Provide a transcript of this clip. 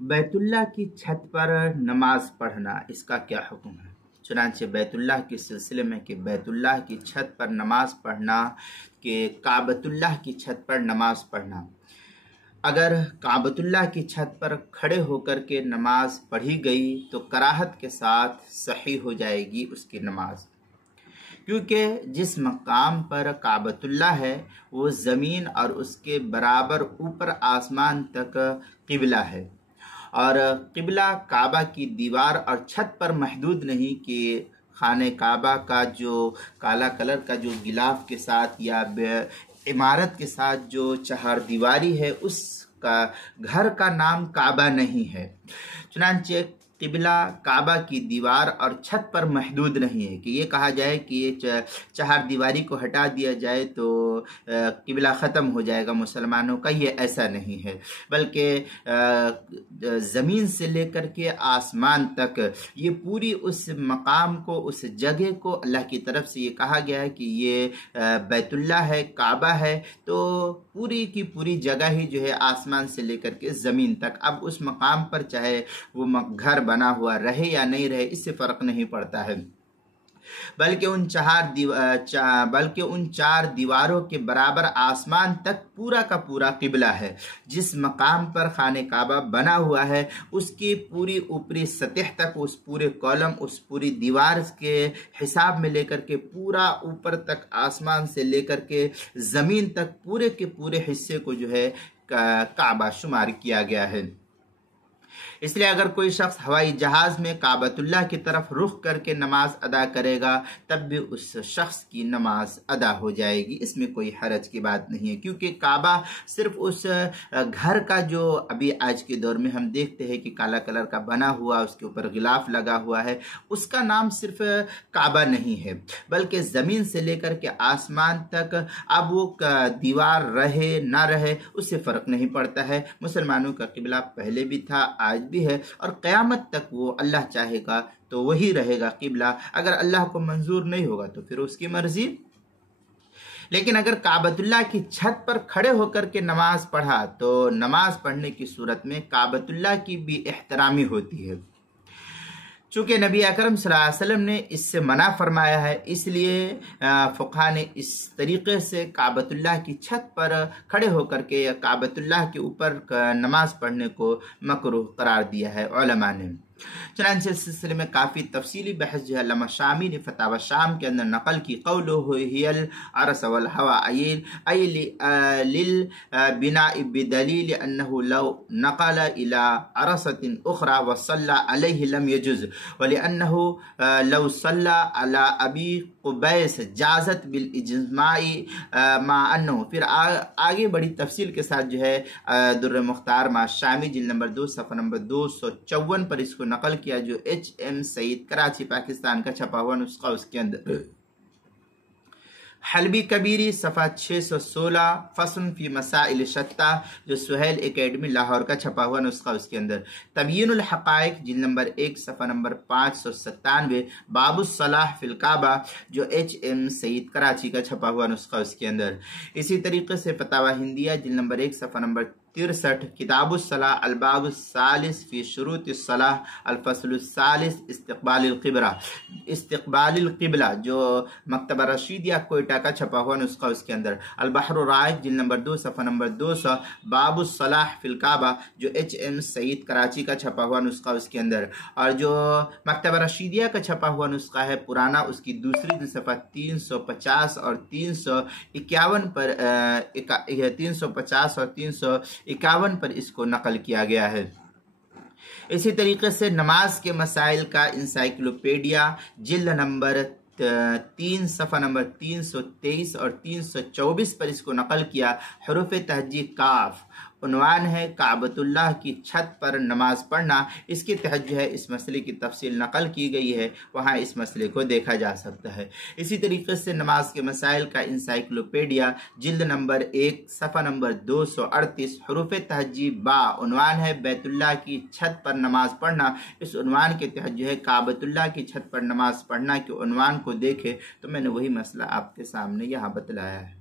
بیت اللہ کی چھت پر نماز پڑھنا اس کا کیا حکم ہے؟ چنانچہ بیت اللہ کے سلسلے میں کہ بیت اللہ کی چھت پر نماز پڑھنا کہ کعبۃ اللہ کی چھت پر نماز پڑھنا، اگر کعبۃ اللہ کی چھت پر کھڑے ہو کر کے نماز پڑھی گئی تو کراہت کے ساتھ صحیح ہو جائے گی اس کی نماز، کیونکہ جس مقام پر کعبۃ اللہ ہے وہ زمین اور اس کے برابر اوپر آسمان تک قبلہ ہے، اور قبلہ کعبہ کی دیوار اور چھت پر محدود نہیں کہ خانہ کعبہ کا جو کالا کلر کا جو غلاف کے ساتھ یا عمارت کے ساتھ جو چہار دیواری ہے اس کا گھر کا نام کعبہ نہیں ہے۔ چنانچہ قبلہ کعبہ کی دیوار اور چھت پر محدود نہیں ہے کہ یہ کہا جائے کہ یہ چہار دیواری کو ہٹا دیا جائے تو قبلہ ختم ہو جائے گا مسلمانوں کا، یہ ایسا نہیں ہے، بلکہ زمین سے لے کر کے آسمان تک یہ پوری اس مقام کو، اس جگہ کو اللہ کی طرف سے یہ کہا گیا ہے کہ یہ بیت اللہ ہے، کعبہ ہے، تو پوری کی پوری جگہ ہی جو ہے آسمان سے لے کر کے زمین تک، اب اس مقام پر چاہے وہ گھر بنا ہوا رہے یا نہیں رہے اس سے فرق نہیں پڑتا ہے، بلکہ ان چار دیواروں کے برابر آسمان تک پورا کا پورا قبلہ ہے۔ جس مقام پر خانہ کعبہ بنا ہوا ہے اس کی پوری اوپری سطح تک، اس پورے کالم، اس پوری دیوار کے حساب میں لے کر کے پورا اوپر تک آسمان سے لے کر کے زمین تک پورے کے پورے حصے کو جو ہے کعبہ شمار کیا گیا ہے۔ اس لیے اگر کوئی شخص ہوائی جہاز میں کعبۃ اللہ کی طرف رخ کر کے نماز ادا کرے گا تب بھی اس شخص کی نماز ادا ہو جائے گی، اس میں کوئی حرج کی بات نہیں ہے، کیونکہ کعبہ صرف اس گھر کا جو ابھی آج کے دور میں ہم دیکھتے ہیں کہ کالا کلر کا بنا ہوا، اس کے اوپر غلاف لگا ہوا ہے، اس کا نام صرف کعبہ نہیں ہے، بلکہ زمین سے لے کر کے آسمان تک اب وہ دیوار رہے نہ رہے اس سے فرق نہیں پڑتا ہے۔ مسلمانوں کا قبلہ پہلے بھی تھا، آج بھی ہے، اور قیامت تک وہ اللہ چاہے گا تو وہی رہے گا قبلہ، اگر اللہ کو منظور نہیں ہوگا تو پھر اس کی مرضی۔ لیکن اگر کعبۃ اللہ کی چھت پر کھڑے ہو کر کے نماز پڑھا تو نماز پڑھنے کی صورت میں کعبۃ اللہ کی بھی احترامی ہوتی ہے، چونکہ نبی اکرم صلی اللہ علیہ وسلم نے اس سے منع فرمایا ہے، اس لیے فقہاء نے اس طریقے سے کعبۃ اللہ کی چھت پر کھڑے ہو کر کے یا کعبۃ اللہ کے اوپر نماز پڑھنے کو مکروہ قرار دیا ہے علماء نے۔ چنانچہ اس سلسلے میں کافی تفصیلی بحث جو ہے علامہ شامی نے فتاوی شام کے اندر نقل کی، قولہ ہی العرس والہوا ای للبناء بدلیل انہ لو نقل الى عرصۃ اخرى وصلى علیہ لم یجز، ولانہ لو صلی علی ابی قبیس جازت بالاجماع مع انہ، پھر آگے بڑی تفصیل کے ساتھ جو ہے در مختار مع شامی جلد نمبر 2 صفحہ نمبر 254 پر اس کو نقل کیا، جو ایچ ایم سعید کراچی پاکستان کا چھپا ہوا نسخہ، اس کے اندر حلبی کبیری صفحہ 616 فصل فی مسائل شتہ، جو سہیل اکیڈمی لاہور کا چھپا ہوا نسخہ، اس کے اندر تبیین الحقائق جلد نمبر 1 صفحہ نمبر 597 باب الصلاح فی الکعبہ، جو ایچ ایم سعید کراچی کا چھپا ہوا نسخہ، اس کے اندر اسی طریقے سے فتاوی ہندیہ جلد نمبر 1 صفحہ نمبر 63 کتاب الصلاح الباب الثالث فی شروط الصلاح الفصل الثالث استقبال القبلہ، جو مکتبہ رشیدیہ کوئٹہ کا چھپا ہوا نسخہ، اس کے اندر البحر الرائق جلد نمبر 2 صفحہ نمبر 200 باب الصلاح فی الکعبہ، جو ایچ ایم سعید کراچی کا چھپا ہوا نسخہ، اس کے اندر، اور جو مکتبہ رشیدیہ کا چھپا ہوا نسخہ ہے پرانا، اس کی دوسری صفحہ 350 اور 351 پر 350 اور 351 پر اس کو نقل کیا گیا ہے۔ اسی طریقے سے نماز کے مسائل کا انسائکلوپیڈیا جلد نمبر 3 صفحہ نمبر 323 اور 324 پر اس کو نقل کیا، حروف تہجی کاف، عنوان ہے کعبۃ اللہ کی چھت پر نماز پڑھنا، اس کے تحت جو ہے اس مسئلے کی تفصیل نقل کی گئی ہے، وہاں اس مسئلے کو دیکھا جا سکتا ہے۔ اسی طریقے سے نماز کے مسائل کا انسائکلوپیڈیا جلد نمبر 1 صفحہ نمبر 238 حروف تہجی با، عنوان ہے بیت اللہ کی چھت پر نماز پڑھنا، اس عنوان کے تحت جو ہے کعبۃ اللہ کی چھت پر نماز پڑھنا کے عنوان کو دیکھے تو میں نے وہی مسئلہ آپ کے سامنے یہاں بتلایا ہے۔